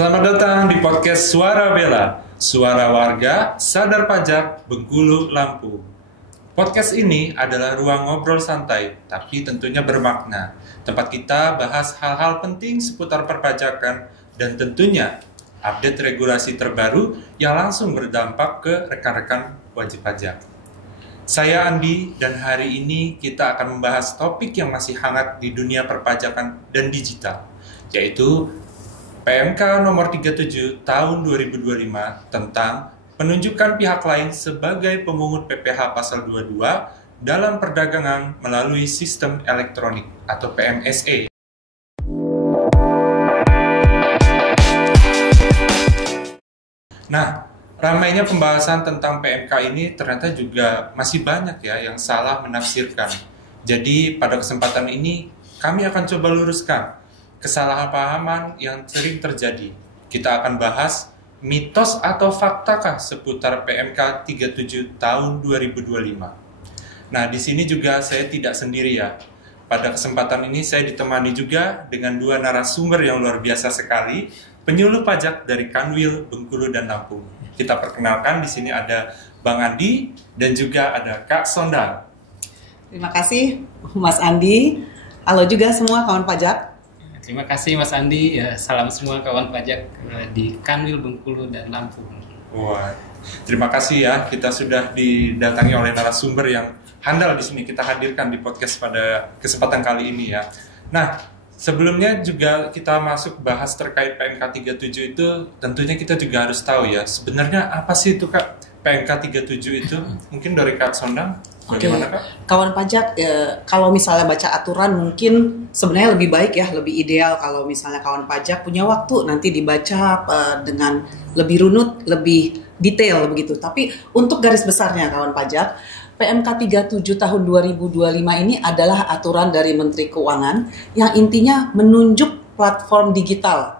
Selamat datang di podcast Suara Bela, suara warga sadar pajak Bengkulu, Lampung. Podcast ini adalah ruang ngobrol santai, tapi tentunya bermakna. Tempat kita bahas hal-hal penting seputar perpajakan dan tentunya update regulasi terbaru yang langsung berdampak ke rekan-rekan wajib pajak. Saya Andi dan hari ini kita akan membahas topik yang masih hangat di dunia perpajakan dan digital, yaitu PMK nomor 37 tahun 2025 tentang penunjukan pihak lain sebagai pemungut PPh pasal 22 dalam perdagangan melalui sistem elektronik atau PMSE. Nah, ramainya pembahasan tentang PMK ini ternyata juga masih banyak ya yang salah menafsirkan. Jadi pada kesempatan ini kami akan coba luruskan kesalahpahaman yang sering terjadi. Kita akan bahas mitos atau faktakah seputar PMK 37 tahun 2025. Nah, di sini juga saya tidak sendiri ya. Pada kesempatan ini saya ditemani juga dengan dua narasumber yang luar biasa sekali, penyuluh pajak dari Kanwil, Bengkulu, dan Lampung. Kita perkenalkan di sini ada Bang Andi dan juga ada Kak Sonda. Terima kasih Mas Andi. Halo juga semua kawan pajak. Terima kasih Mas Andi, ya, salam semua kawan pajak di Kanwil, Bengkulu, dan Lampung. Wah, terima kasih ya, kita sudah didatangi oleh narasumber yang handal di sini kita hadirkan di podcast pada kesempatan kali ini ya. Nah, sebelumnya juga kita masuk bahas terkait PMK 37 itu, tentunya kita juga harus tahu ya, sebenarnya apa sih itu Kak PMK 37 itu? Mungkin dari Kak Sondang. Bagaimana, Kak? Kawan pajak, kalau misalnya baca aturan mungkin sebenarnya lebih baik ya, lebih ideal kalau misalnya kawan pajak punya waktu nanti dibaca dengan lebih runut, lebih detail begitu. Tapi untuk garis besarnya kawan pajak, PMK 37 tahun 2025 ini adalah aturan dari Menteri Keuangan yang intinya menunjuk platform digital.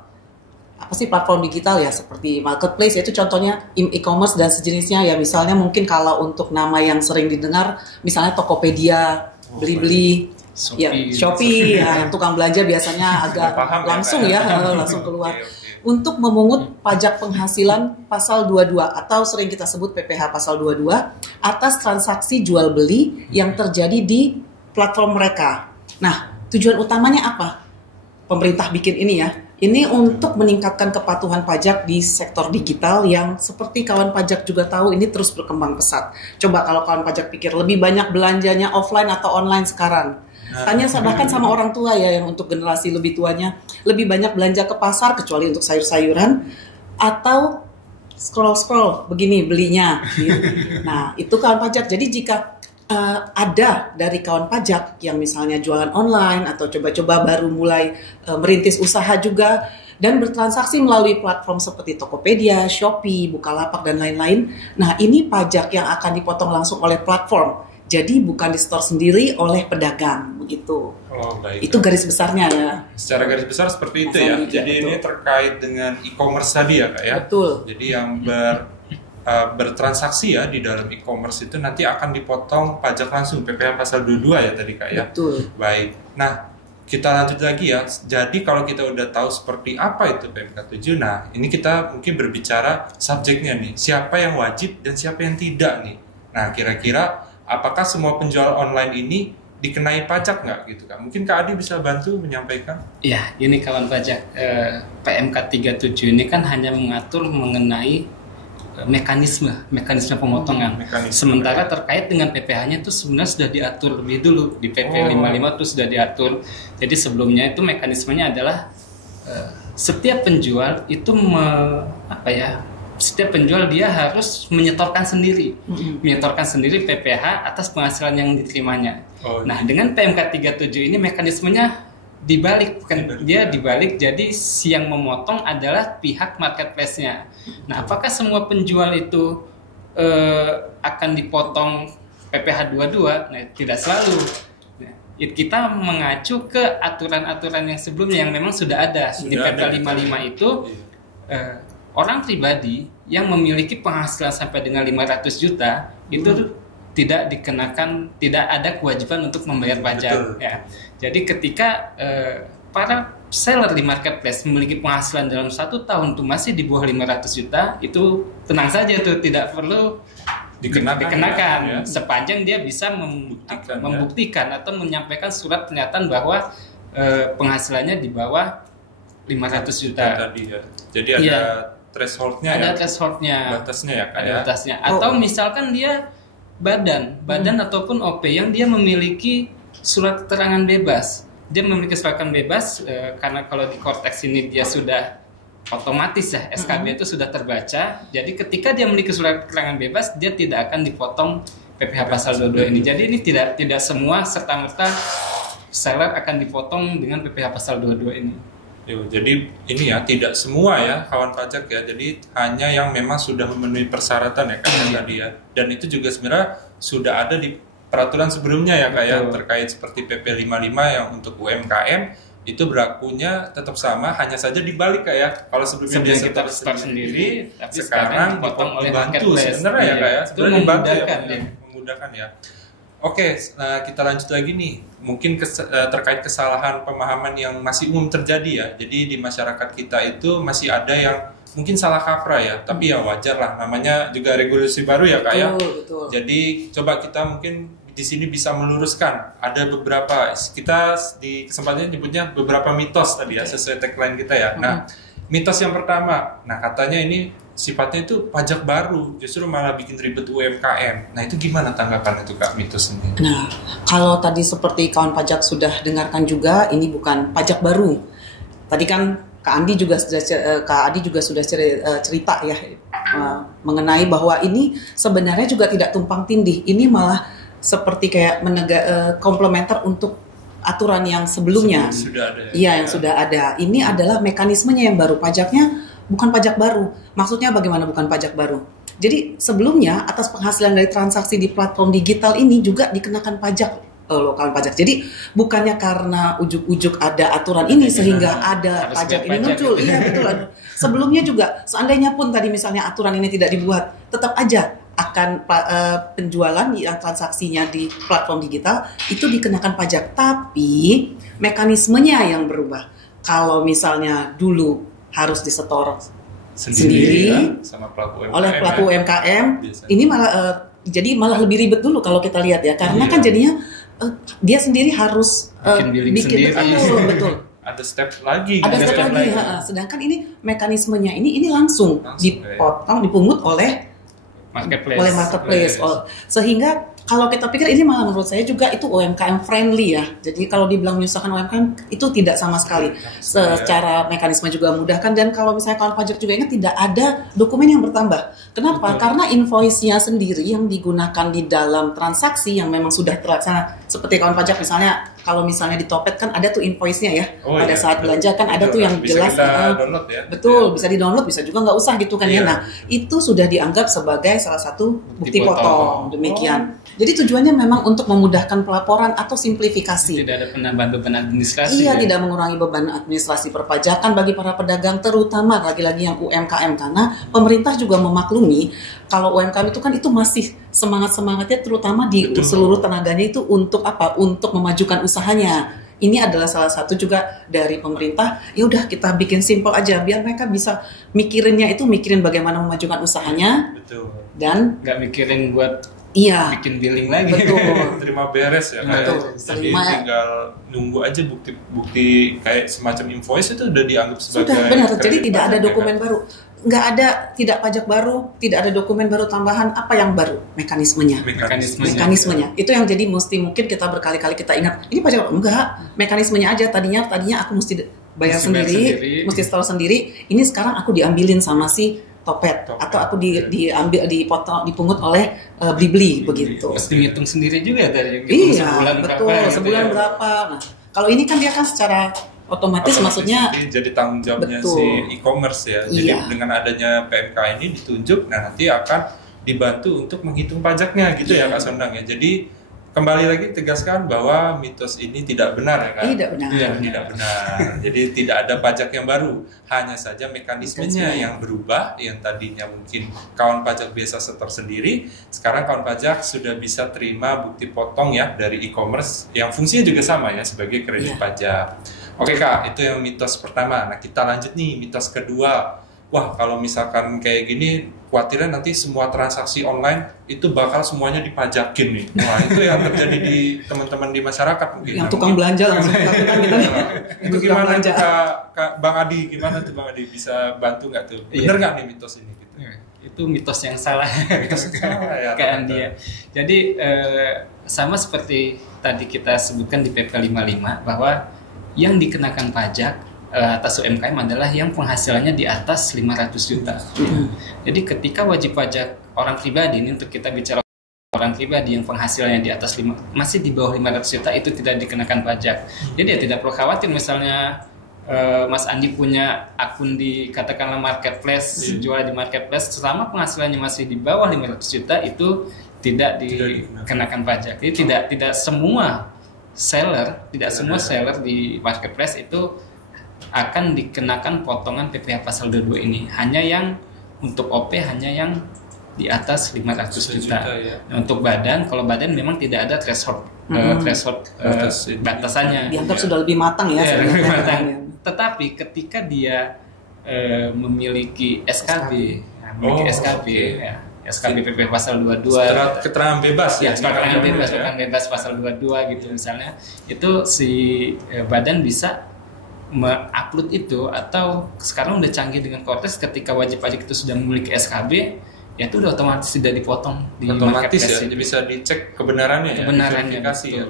Apa sih platform digital ya, seperti marketplace, yaitu contohnya e-commerce dan sejenisnya ya. Misalnya mungkin kalau untuk nama yang sering didengar misalnya Tokopedia, Blibli, Shopee ya, tukang belanja biasanya agak langsung ya, langsung keluar. Untuk memungut pajak penghasilan pasal 22 atau sering kita sebut PPh pasal 22 atas transaksi jual beli yang terjadi di platform mereka. Nah, tujuan utamanya apa? Pemerintah bikin ini ya. Ini untuk meningkatkan kepatuhan pajak di sektor digital yang seperti kawan pajak juga tahu ini terus berkembang pesat. Coba kalau kawan pajak pikir lebih banyak belanjanya offline atau online sekarang. Tanya bahkan sama orang tua ya, yang untuk generasi lebih tuanya, lebih banyak belanja ke pasar kecuali untuk sayur-sayuran atau scroll-scroll begini belinya. Gitu. Nah, itu kawan pajak. Jadi jika ada dari kawan pajak yang misalnya jualan online atau coba-coba baru mulai merintis usaha juga dan bertransaksi melalui platform seperti Tokopedia, Shopee, Bukalapak, dan lain-lain. Nah, ini pajak yang akan dipotong langsung oleh platform. Jadi bukan di store sendiri oleh pedagang, begitu. Oh, baik. Itu garis besarnya ya. Secara garis besar seperti itu ya. Jadi ini terkait dengan e-commerce tadi ya Kak ya. Betul. Jadi yang bertransaksi ya di dalam e-commerce itu nanti akan dipotong pajak langsung PPh pasal 22 ya tadi Kak ya. Betul. Baik. Nah, kita lanjut lagi ya. Jadi kalau kita udah tahu seperti apa itu PMK 7, nah ini kita mungkin berbicara subjeknya nih. Siapa yang wajib dan siapa yang tidak nih. Nah, kira-kira apakah semua penjual online ini dikenai pajak nggak gitu Kak? Mungkin Kak Adi bisa bantu menyampaikan? Ya, ini kawan pajak, PMK 37 ini kan hanya mengatur mengenai mekanisme pemotongan. Sementara terkait dengan PPh-nya itu sebenarnya sudah diatur lebih dulu di PP 55 itu sudah diatur. Jadi sebelumnya itu mekanismenya adalah setiap penjual itu setiap penjual dia harus menyetorkan sendiri PPh atas penghasilan yang diterimanya. Nah, dengan PMK 37 ini mekanismenya dibalik, jadi yang memotong adalah pihak marketplace-nya. Nah, apakah semua penjual itu akan dipotong PPh 22? Nah, tidak selalu. Nah, kita mengacu ke aturan-aturan yang sebelumnya yang memang sudah ada. Di PP 55 itu orang pribadi yang memiliki penghasilan sampai dengan 500 juta itu tidak dikenakan, tidak ada kewajiban untuk membayar pajak. Ya. Jadi ketika para seller di marketplace memiliki penghasilan dalam 1 tahun tuh masih di bawah 500 juta, itu tenang saja tuh, tidak perlu dikenakan ya. Sepanjang dia bisa membuktikan atau menyampaikan surat pernyataan bahwa penghasilannya di bawah 500 juta tadi ya. Jadi ada thresholdnya ada ya. Thresholdnya. Batasnya ya kan ada ya. batasnya. Atau misalkan dia badan ataupun OP yang dia memiliki surat keterangan bebas. Dia memiliki surat keterangan bebas karena kalau di Cortex ini dia sudah otomatis ya, SKB itu sudah terbaca. Jadi ketika dia memiliki surat keterangan bebas, dia tidak akan dipotong PPh pasal 22 ini. Jadi ini tidak semua serta-merta seller akan dipotong dengan PPh pasal 22 ini. Jadi ini ya, tidak semua ya kawan pajak ya. Jadi hanya yang memang sudah memenuhi persyaratan ya kan tadi ya. Dan itu juga sebenarnya sudah ada di peraturan sebelumnya ya Kak ya, terkait seperti PP 55 yang untuk UMKM itu berlakunya tetap sama, hanya saja dibalik Kak ya. Kalau sebelumnya dia kita store sendiri, tapi sekarang dipotong oleh dibantu marketplace. sebenarnya ya Kak ya. Itu memudahkan ya. Memudahkan ya. Oke, kita lanjut lagi nih. Mungkin terkait kesalahan pemahaman yang masih umum terjadi ya. Jadi di masyarakat kita itu masih ada yang mungkin salah kaprah ya, tapi ya wajar lah, namanya juga regulasi baru ya Kak ya. Betul. Jadi coba kita mungkin di sini bisa meluruskan, ada beberapa, kita di kesempatan nyebutnya beberapa mitos tadi ya, sesuai tagline kita ya. Nah, mitos yang pertama, nah katanya ini sifatnya itu pajak baru, justru malah bikin ribet UMKM. Nah itu gimana tanggapan itu Kak, mitos ini? Nah, kalau tadi seperti kawan pajak sudah dengarkan juga, ini bukan pajak baru. Tadi kan Kak Adi juga sudah cerita ya mengenai bahwa ini sebenarnya juga tidak tumpang tindih. Ini malah seperti kayak komplementer untuk aturan yang sebelumnya. Sudah ada. Iya, yang sudah ada. Ini adalah mekanismenya yang baru. Pajaknya bukan pajak baru. Maksudnya bagaimana bukan pajak baru? Jadi sebelumnya atas penghasilan dari transaksi di platform digital ini juga dikenakan pajak lokal pajak. Jadi bukannya karena ujuk-ujuk ada aturan ini sehingga ada pajak ini muncul. Iya betul. Sebelumnya juga seandainya pun tadi misalnya aturan ini tidak dibuat, tetap aja akan penjualan yang transaksinya di platform digital itu dikenakan pajak. Tapi mekanismenya yang berubah. Kalau misalnya dulu harus disetor sendiri ya, sama pelaku UMKM, oleh pelaku UMKM, ini malah jadi malah lebih ribet dulu kalau kita lihat ya, karena kan jadinya dia sendiri harus bikin betul. Ada step lagi. Ada step lagi. Sedangkan ini mekanismenya ini langsung dipotong, dipungut oleh marketplace. Sehingga kalau kita pikir ini malah menurut saya juga itu UMKM friendly ya. Jadi kalau dibilang menyusahkan UMKM itu tidak sama sekali. Secara mekanisme juga memudahkan, dan kalau misalnya kawan pajak juga ingat tidak ada dokumen yang bertambah. Kenapa? Betul. Karena invoice-nya sendiri yang digunakan di dalam transaksi yang memang sudah terlaksana. Seperti kawan pajak misalnya kalau misalnya di Topet kan ada tuh invoice-nya ya. Pada saat belanja kan ada tuh yang jelas. Bisa download ya. Betul, bisa di-download, bisa juga nggak usah gitu kan ya. Nah, itu sudah dianggap sebagai salah satu bukti potong. Demikian. Jadi tujuannya memang untuk memudahkan pelaporan atau simplifikasi. Tidak ada penambahan beban administrasi. Iya, tidak mengurangi beban administrasi perpajakan bagi para pedagang, terutama lagi-lagi yang UMKM, karena pemerintah juga memaklumi kalau UMKM itu kan itu masih semangat-semangatnya terutama di seluruh tenaganya itu untuk apa? Untuk memajukan usahanya. Ini adalah salah satu juga dari pemerintah. Ya udah kita bikin simple aja biar mereka bisa mikirin bagaimana memajukan usahanya. Betul. Dan nggak mikirin buat bikin billing lagi. Betul. Terima beres ya. Betul. Jadi tinggal nunggu aja bukti kayak semacam invoice itu udah dianggap sebagai. Sudah benar. Jadi tidak ada dokumen baru. Nggak ada, tidak pajak baru, tidak ada dokumen baru tambahan. Apa yang baru? Mekanismenya. Itu yang jadi mungkin kita berkali-kali kita ingat. Ini pajak enggak. Mekanismenya aja. Tadinya aku mesti bayar sendiri, mesti store sendiri. Ini sekarang aku diambilin sama si Topet. Atau aku diambil, dipungut oleh Blibli begitu. Mesti ngitung sendiri juga dari sebulan berapa. Sebulan berapa. Nah, kalau ini kan dia kan secara otomatis maksudnya jadi tanggung jawabnya si e-commerce ya. Jadi dengan adanya PMK ini ditunjuk, nah nanti akan dibantu untuk menghitung pajaknya gitu ya Kak Sondang ya. Jadi kembali lagi tegaskan bahwa mitos ini tidak benar ya kan? Tidak benar. Tidak benar. Jadi tidak ada pajak yang baru, hanya saja mekanismenya yang berubah. Yang tadinya mungkin kawan pajak biasa setor sendiri, sekarang kawan pajak sudah bisa terima bukti potong ya dari e-commerce yang fungsinya juga sama ya sebagai kredit pajak. Oke Kak, itu yang mitos pertama. Nah kita lanjut nih, mitos kedua. Wah kalau misalkan kayak gini, khawatirnya nanti semua transaksi online itu bakal semuanya dipajakin nih. Wah itu yang terjadi di teman-teman di masyarakat mungkin. Yang tukang belanja langsung lakukan gitu. Itu gimana tuh Kak Bang Adi? Gimana tuh Bang Adi? Bisa bantu nggak tuh? Bener nggak nih mitos ini? Gitu? Itu mitos yang salah. Mitos yang salah ya. Kayak dia. Jadi sama seperti tadi kita sebutkan di PP 55 bahwa yang dikenakan pajak atas UMKM adalah yang penghasilannya di atas 500 juta. Jadi ketika wajib pajak orang pribadi, ini untuk kita bicara orang pribadi yang penghasilannya di atas masih di bawah 500 juta itu tidak dikenakan pajak. Jadi ya tidak perlu khawatir misalnya Mas Andi punya akun di katakanlah marketplace, jual di marketplace, selama penghasilannya masih di bawah 500 juta itu tidak dikenakan pajak. Jadi tidak semua seller di marketplace itu akan dikenakan potongan PPh pasal 22 ini. Hanya yang untuk OP hanya yang di atas 500 juta. Ya. Nah, untuk badan, kalau badan memang tidak ada threshold batasannya. Dianggap sudah lebih matang ya. Lebih matang. Tetapi ketika dia memiliki SKB, SKB PPh pasal 22, keterangan bebas ya. Keterangan bebas pasal 22 gitu misalnya, itu si badan bisa mengupload itu, atau sekarang udah canggih dengan Cortex, ketika wajib pajak itu sudah memiliki SKB, ya itu udah otomatis tidak dipotong di marketplace. Ya, bisa dicek kebenarannya verifikasi ya.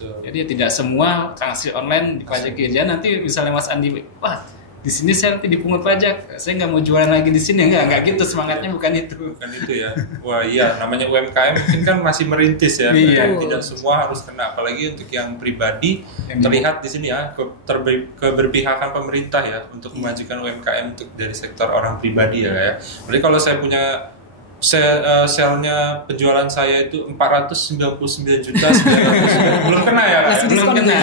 Jadi tidak semua transaksi online dipajaki aja. Nanti misalnya Mas Andi, wah di sini saya nanti dipungut pajak, saya nggak mau jualan lagi di sini, nggak gitu, semangatnya bukan itu ya. Wah iya, namanya UMKM mungkin kan masih merintis ya. Iya. Tidak semua harus kena, apalagi untuk yang pribadi terlihat di sini ya keberpihakan pemerintah ya untuk memajukan UMKM untuk dari sektor orang pribadi ya. Jadi kalau saya punya selnya penjualan saya itu 499 juta 900 belum kena ya, belum kena.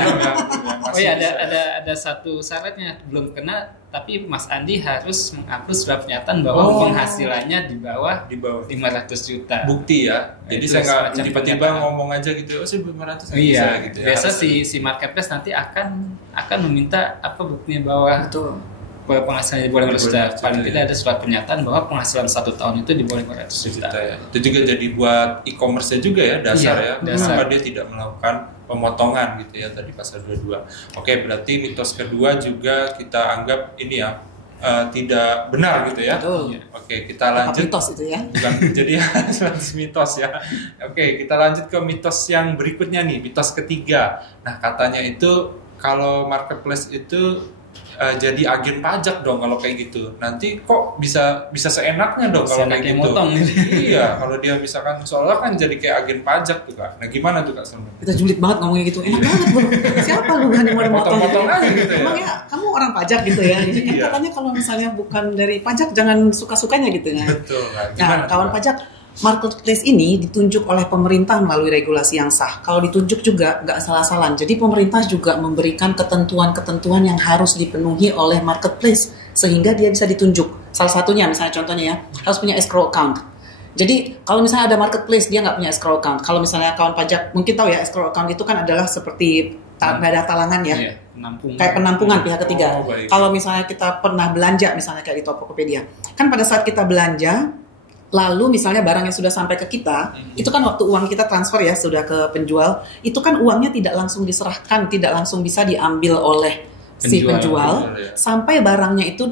Oh iya, ada satu syaratnya, belum kena, tapi Mas Andi harus mengupload surat pernyataan bahwa penghasilannya di bawah 500 juta. Bukti ya. Jadi saya nggak tiba-tiba ngomong aja gitu, saya 500 iya, gitu. Biasa si marketplace nanti akan meminta apa buktinya bahwa penghasilannya di bawah 500 juta. Paling tidak ada surat pernyataan bahwa penghasilan 1 tahun itu di bawah 500 juta. Ya. Itu juga jadi buat e-commerce-nya juga ya, dasar. Kenapa dia tidak melakukan pemotongan gitu ya tadi pasal 22. Oke, berarti mitos kedua juga kita anggap ini ya tidak benar gitu ya. Betul. Oke, kita lanjut. Mitos itu ya. Bukan jadi mitos ya. Oke, kita lanjut ke mitos yang berikutnya nih, mitos ketiga. Nah, katanya itu kalau marketplace itu jadi agen pajak dong kalau kayak gitu. Nanti kok bisa seenaknya dong kalau kayak gitu. Motong. Iya, kalau dia misalkan soalnya kan jadi kayak agen pajak tuh Kak. Nah, gimana tuh Kak Sony? Kita julid banget ngomongnya gitu. Enak banget bro. Siapa lu yang mau motong gitu? Aja gitu ya. Emang ya kamu orang pajak gitu ya. Jadi kan katanya kalau misalnya bukan dari pajak jangan suka-sukanya gitu ya. Betul. Nah, kawan pajak, marketplace ini ditunjuk oleh pemerintah melalui regulasi yang sah. Kalau ditunjuk juga nggak salah-salah. Jadi pemerintah juga memberikan ketentuan-ketentuan yang harus dipenuhi oleh marketplace sehingga dia bisa ditunjuk. Salah satunya, misalnya contohnya ya, harus punya escrow account. Jadi kalau misalnya ada marketplace dia nggak punya escrow account. Kalau misalnya kawan pajak mungkin tahu ya, escrow account itu kan adalah seperti dana talangan ya. Iya, kayak penampungan pihak ketiga. Kalau misalnya kita pernah belanja, misalnya kayak di Tokopedia, kan pada saat kita belanja lalu misalnya barang yang sudah sampai ke kita, itu kan waktu uang kita transfer ya, sudah ke penjual, itu kan uangnya tidak langsung diserahkan, tidak langsung bisa diambil oleh si penjual sampai barangnya itu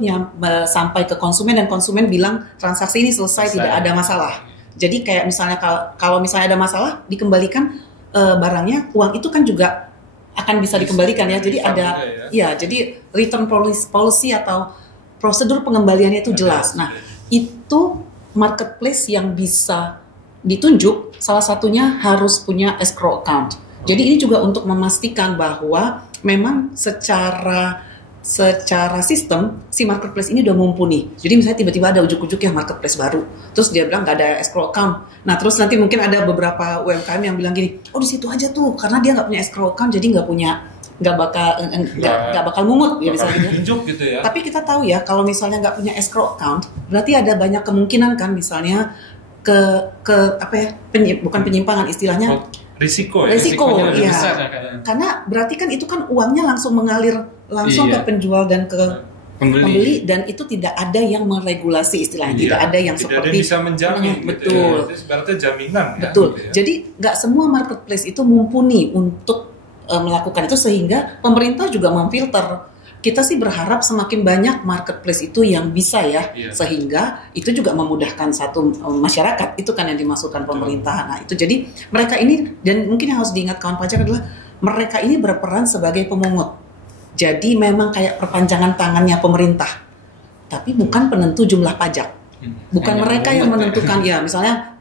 sampai ke konsumen dan konsumen bilang transaksi ini selesai, tidak ada masalah. Jadi kayak misalnya kalau misalnya ada masalah dikembalikan barangnya, uang itu kan juga akan bisa dikembalikan ya. Jadi ada jadi return policy atau prosedur pengembaliannya itu jelas. Nah, itu marketplace yang bisa ditunjuk salah satunya harus punya escrow account. Jadi ini juga untuk memastikan bahwa memang secara sistem si marketplace ini udah mumpuni. Jadi misalnya tiba-tiba ada ujuk-ujuk ya marketplace baru, terus dia bilang nggak ada escrow account. Nah terus nanti mungkin ada beberapa UMKM yang bilang gini, oh di situ aja tuh karena dia nggak punya escrow account jadi nggak bakal mungut ya misalnya gitu ya. Tapi kita tahu ya kalau misalnya nggak punya escrow account berarti ada banyak kemungkinan kan misalnya bukan penyimpangan istilahnya risiko ya. Besar, Karena berarti kan itu kan uangnya langsung mengalir langsung ke penjual dan ke pembeli, dan itu tidak ada yang meregulasi istilahnya, tidak ada yang tidak seperti ada bisa menjamin, betul. Itu sebenarnya jaminan. Betul. Gitu ya. Jadi nggak semua marketplace itu mumpuni untuk melakukan itu, sehingga pemerintah juga memfilter. Kita sih berharap semakin banyak marketplace itu yang bisa ya, sehingga itu juga memudahkan satu masyarakat. Itu kan yang dimasukkan pemerintah. Nah itu jadi mereka ini, dan mungkin yang harus diingat kawan pajak adalah mereka ini berperan sebagai pemungut. Jadi memang kayak perpanjangan tangannya pemerintah, tapi bukan penentu jumlah pajak. Bukan mereka yang menentukan ya, misalnya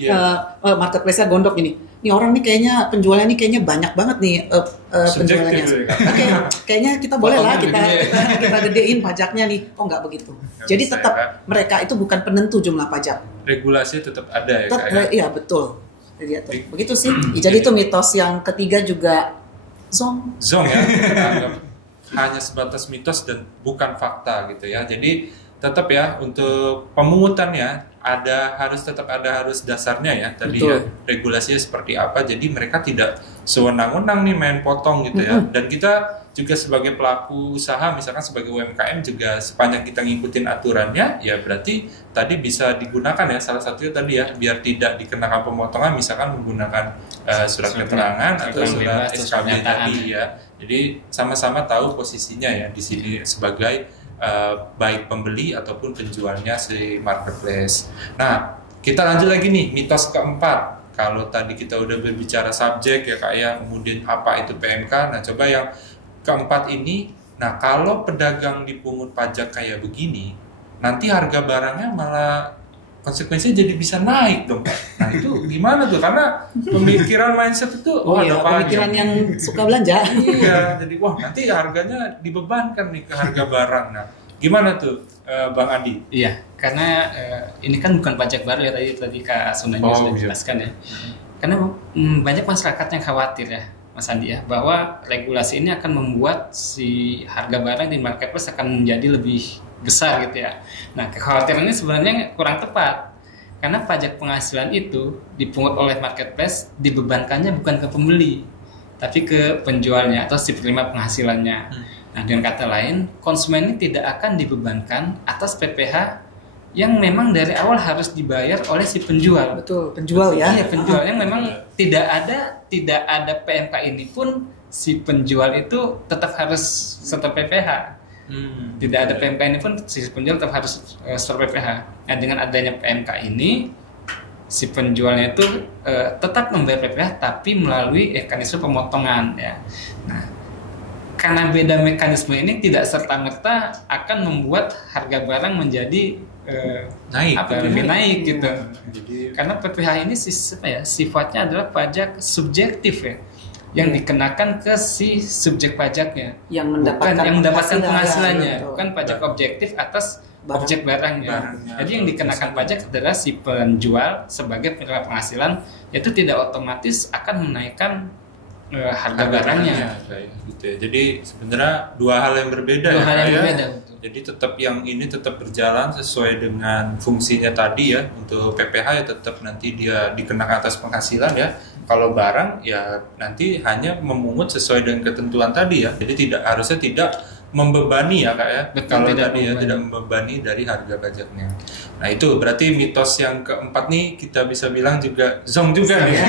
ya marketplace-nya Gondok ini. Nih orang nih kayaknya penjualnya nih kayaknya banyak banget nih penjualannya. Oke, kayaknya kita boleh lah kita gedein pajaknya nih. Oh nggak begitu. Jadi tetap mereka itu bukan penentu jumlah pajak. Regulasi tetap ada ya. Iya betul. Begitu sih. Jadi itu mitos yang ketiga juga zong ya. Hanya sebatas mitos dan bukan fakta gitu ya. Jadi tetap ya untuk pemungutannya harus dasarnya ya tadi ya, regulasinya seperti apa. Jadi mereka tidak sewenang-wenang nih main potong gitu ya. Dan kita juga sebagai pelaku usaha, misalkan sebagai UMKM juga sepanjang kita ngikutin aturannya ya berarti tadi bisa digunakan ya, salah satunya tadi ya biar tidak dikenakan pemotongan, misalkan menggunakan surat keterangan atau surat SKB tadi ya. Jadi sama-sama tahu posisinya ya di sini sebagai baik pembeli ataupun penjualnya si marketplace. Nah, kita lanjut lagi nih mitos keempat. Kalau tadi kita udah berbicara subjek ya Kak ya, kemudian apa itu PMK. Nah, coba yang keempat ini. Nah, kalau pedagang dipungut pajak kayak begini, nanti harga barangnya malah konsekuensinya jadi bisa naik dong Pak. Nah itu gimana tuh? Karena pemikiran mindset itu ada pemikiran yang suka belanja. Iya, jadi nanti harganya dibebankan nih ke harga barang. Nah gimana tuh Bang Adi? Iya, karena ini kan bukan pajak baru ya, tadi Kak Sunanya sudah jelaskan ya. Karena banyak masyarakat yang khawatir ya Mas Andi ya, bahwa regulasi ini akan membuat si harga barang di marketplace akan menjadi lebih besar gitu ya. Nah, kekhawatiran ini sebenarnya kurang tepat. Karena pajak penghasilan itu dipungut oleh marketplace, dibebankannya bukan ke pembeli, tapi ke penjualnya atau si penerima penghasilannya. Nah, dengan kata lain, konsumen ini tidak akan dibebankan atas PPh yang memang dari awal harus dibayar oleh si penjual. Betul, penjual ya. Iya, penjual yang memang tidak ada PMK ini pun si penjual itu tetap harus setor PPh. Tidak ada PMK ini pun si penjual tetap harus setor PPh. Nah, dengan adanya PMK ini si penjualnya itu tetap membayar PPh tapi melalui mekanisme pemotongan ya. Nah, karena beda mekanisme ini tidak serta-merta akan membuat harga barang menjadi lebih naik gitu. Karena PPh ini sifatnya adalah pajak subjektif ya, yang dikenakan ke si subjek pajaknya, yang mendapatkan penghasilannya, bukan pajak objektif atas objek barangnya. Jadi yang dikenakan pajak adalah si penjual sebagai penerima penghasilan, yaitu tidak otomatis akan menaikkan harga barangnya. Gitu ya. Jadi sebenarnya dua hal yang berbeda ya. Jadi tetap yang ini tetap berjalan sesuai dengan fungsinya tadi ya. Untuk PPh ya tetap nanti dia dikenakan atas penghasilan ya. Kalau barang ya nanti hanya memungut sesuai dengan ketentuan tadi ya. Jadi harusnya tidak membebani ya Kak ya. Kalau tadi ya tidak membebani dari harga pajaknya. Nah itu berarti mitos yang keempat nih kita bisa bilang juga zong juga nih.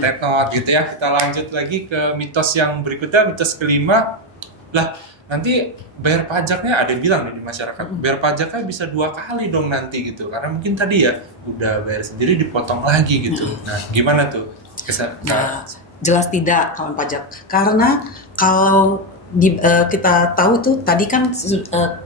Tetot gitu ya. Kita lanjut lagi ke mitos yang berikutnya, mitos kelima. Lah nanti bayar pajaknya, ada bilang nih di masyarakat bayar pajaknya bisa 2 kali dong nanti gitu, karena mungkin tadi ya udah bayar sendiri dipotong lagi gitu. Nah gimana tuh? Nah, jelas tidak kawan pajak, karena kalau kita tahu itu tadi kan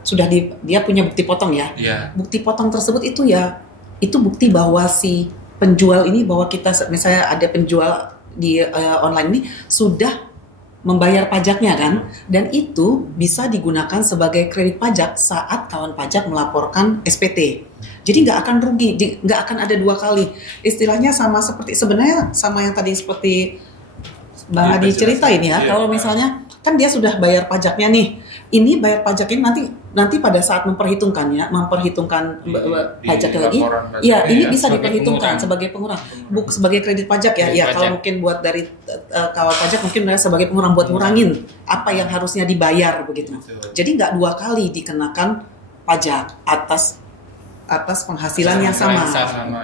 sudah dia punya bukti potong ya. Bukti potong tersebut itu bukti bahwa si penjual ini, bahwa kita misalnya ada penjual di online ini sudah membayar pajaknya kan, dan itu bisa digunakan sebagai kredit pajak saat kawan pajak melaporkan SPT. Jadi nggak akan rugi, nggak akan ada 2 kali. Istilahnya sebenarnya sama yang tadi seperti Bang Adi ceritain ya. Kalau misalnya kan dia sudah bayar pajaknya nih. Ini bayar pajaknya nanti pada saat memperhitungkan pajaknya lagi, ya ini bisa diperhitungkan sebagai pengurang, sebagai kredit pajak ya. Ya kalau mungkin buat dari kawal pajak mungkin sebagai pengurang buat ngurangin apa yang harusnya dibayar begitu. Jadi nggak 2 kali dikenakan pajak atas penghasilan yang sama.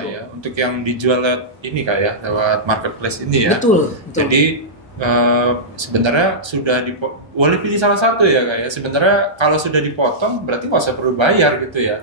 Ya. Untuk yang dijual lewat marketplace ini ya. Betul. Jadi sebenarnya sudah boleh pilih salah satu ya Kak ya. Sebenarnya kalau sudah dipotong berarti nggak usah perlu bayar gitu ya.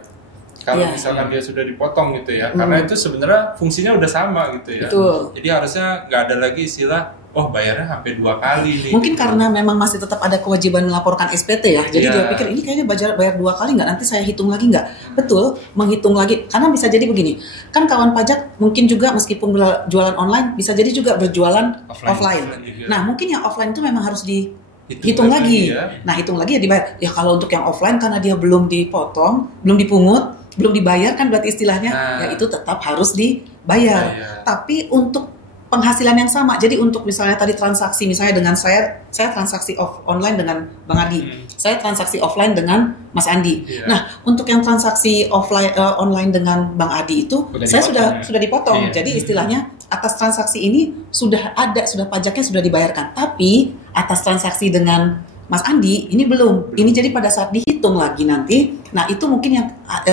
Kalau misalkan dia sudah dipotong gitu ya. Karena itu sebenarnya fungsinya udah sama gitu ya. Betul. Jadi harusnya nggak ada lagi istilah bayarnya sampai 2 kali nih. Mungkin karena memang masih tetap ada kewajiban melaporkan SPT ya. Jadi dia pikir ini kayaknya bayar 2 kali nggak, nanti saya hitung lagi nggak. Betul, menghitung lagi. Karena bisa jadi begini, kan kawan pajak mungkin juga meskipun jualan online, bisa jadi juga berjualan offline. Nah mungkin yang offline itu memang harus dihitung lagi. Ya. Nah hitung lagi ya dibayar. Ya kalau untuk yang offline karena dia belum dipotong, belum dipungut, belum dibayar kan berarti istilahnya ya itu tetap harus dibayar. Tapi untuk penghasilan yang sama. Jadi untuk misalnya tadi transaksi misalnya dengan saya transaksi online dengan Bang Adi. Saya transaksi offline dengan Mas Andi. Nah, untuk yang transaksi online dengan Bang Adi itu saya sudah dipotong. Jadi istilahnya atas transaksi ini sudah pajaknya sudah dibayarkan. Tapi atas transaksi dengan Mas Andi ini belum. Ini jadi pada saat dihitung lagi nanti, nah itu mungkin yang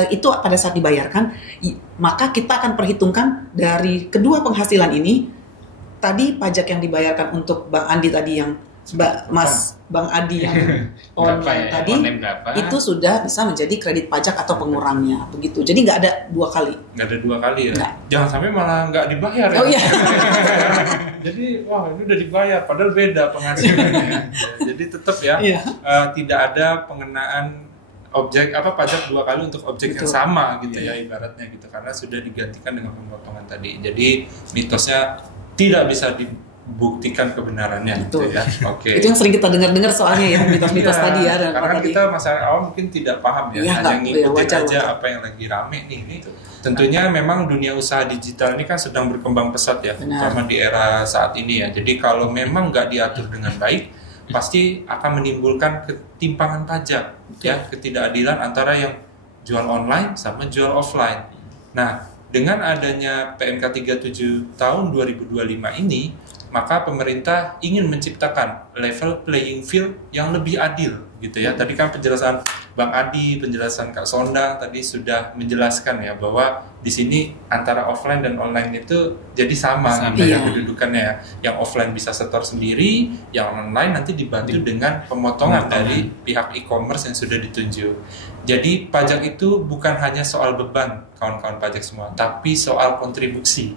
itu pada saat dibayarkan, maka kita akan perhitungkan dari kedua penghasilan ini. Tadi pajak yang dibayarkan untuk Bang Andi tadi yang Bang Adi yang online tadi itu sudah bisa menjadi kredit pajak atau pengurangnya begitu. Jadi nggak ada 2 kali. Nggak ada 2 kali ya. Nggak. Jangan sampai malah nggak dibayar ya. Oh iya. Jadi ini udah dibayar padahal beda penghasilannya. Jadi tetap ya tidak ada pengenaan pajak 2 kali untuk objek yang sama gitu ya ibaratnya gitu karena sudah digantikan dengan pemotongan tadi. Jadi mitosnya tidak bisa dibuktikan kebenarannya gitu ya. Oke. Itu yang sering kita dengar soalnya ya mitos-mitos tadi ya. Karena kita masyarakat awam mungkin tidak paham hanya ngikutin aja apa yang lagi rame nih. Tentunya memang dunia usaha digital ini kan sedang berkembang pesat ya, terutama di era saat ini ya. Jadi kalau memang nggak diatur dengan baik, pasti akan menimbulkan ketimpangan pajak ya, ketidakadilan antara yang jual online sama jual offline. Nah, dengan adanya PMK 37 tahun 2025 ini, maka pemerintah ingin menciptakan level playing field yang lebih adil gitu ya. Tadi kan penjelasan Bang Adi, penjelasan Kak Sondang tadi sudah menjelaskan ya bahwa di sini antara offline dan online itu jadi sama gitu ya kedudukannya. Yang offline bisa setor sendiri, yang online nanti dibantu dengan pemotongan dari pihak e-commerce yang sudah ditunjuk. Jadi pajak itu bukan hanya soal beban kawan-kawan pajak semua, tapi soal kontribusi.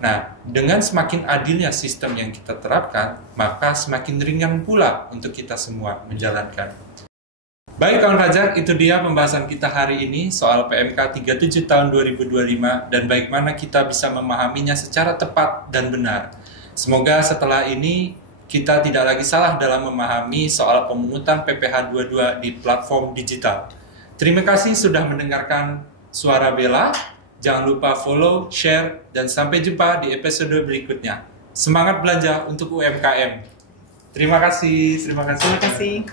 Nah, dengan semakin adilnya sistem yang kita terapkan, maka semakin ringan pula untuk kita semua menjalankan. Baik kawan pajak, itu dia pembahasan kita hari ini soal PMK 37 tahun 2025 dan bagaimana kita bisa memahaminya secara tepat dan benar. Semoga setelah ini kita tidak lagi salah dalam memahami soal pemungutan PPh 22 di platform digital. Terima kasih sudah mendengarkan Suara Bella. Jangan lupa follow, share, dan sampai jumpa di episode berikutnya. Semangat belanja untuk UMKM. Terima kasih. Terima kasih.